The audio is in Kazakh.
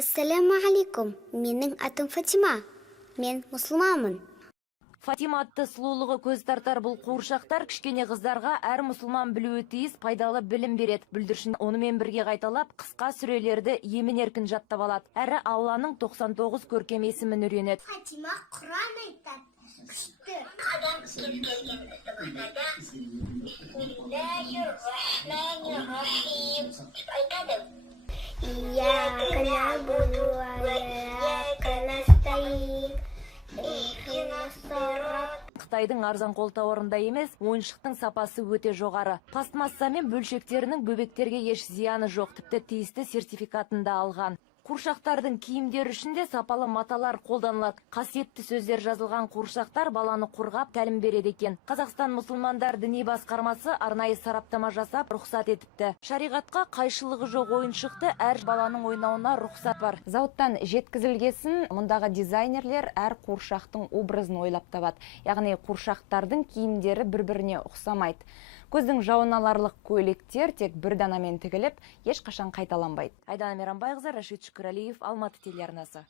Ассаламу алейкум. Менің атым Фатима. Мен мұсылманмын. Фатима атты сұлулығы көз тартар бұл қуыршақтар кішкене қыздарға әр мұсылман білуі тиіс пайдалы білім береді. Бүлдіршін онымен бірге қайталап, қысқа сүрелерді емін-еркін жаттап алады. Әрі Алланың 99 көркем есімін үйренеді. Фатима Құран айтады. Күшті. Адам кез келген ыстықтарда Бисмиллахир-рахманир-рахим деп айтады. Ияка набуду ва ияка настаин. Ихдинас сират. Қытайдың арзан қолтауарында емес, ойыншықтың сапасы өте жоғары. Пластмасса мен бөлшектерінің бөбектерге еш зияны жоқ, тіпті тиісті сертификатын да алған. Қуыршақтардың киімдері ішінде сапалы маталар қолданылады. Қасиетті сөздер жазылған қуыршақтар баланы қорғап тәлім береді екен. Қазақстан мұсылмандар діни басқармасы арнайы сараптама жасап рұқсат етіпті. Шариғатқа қайшылығы жоқ ойыншықты әр баланың ойнауына рұқсат бар. Зауыттан жеткізілгесін мұндағы дизайнерлер әр қуыршақтың образын ойлап табады. Яғни қуыршақтардың киімдері бір-біріне ұқсамайды. Көздің жауын аларлық көйлектер тек бір данамен тігіліп, ешқашан қайталанбайды. Айдана Мейрамбайқызы, Рашид Шүкірәлиев, Алматы телеарнасы.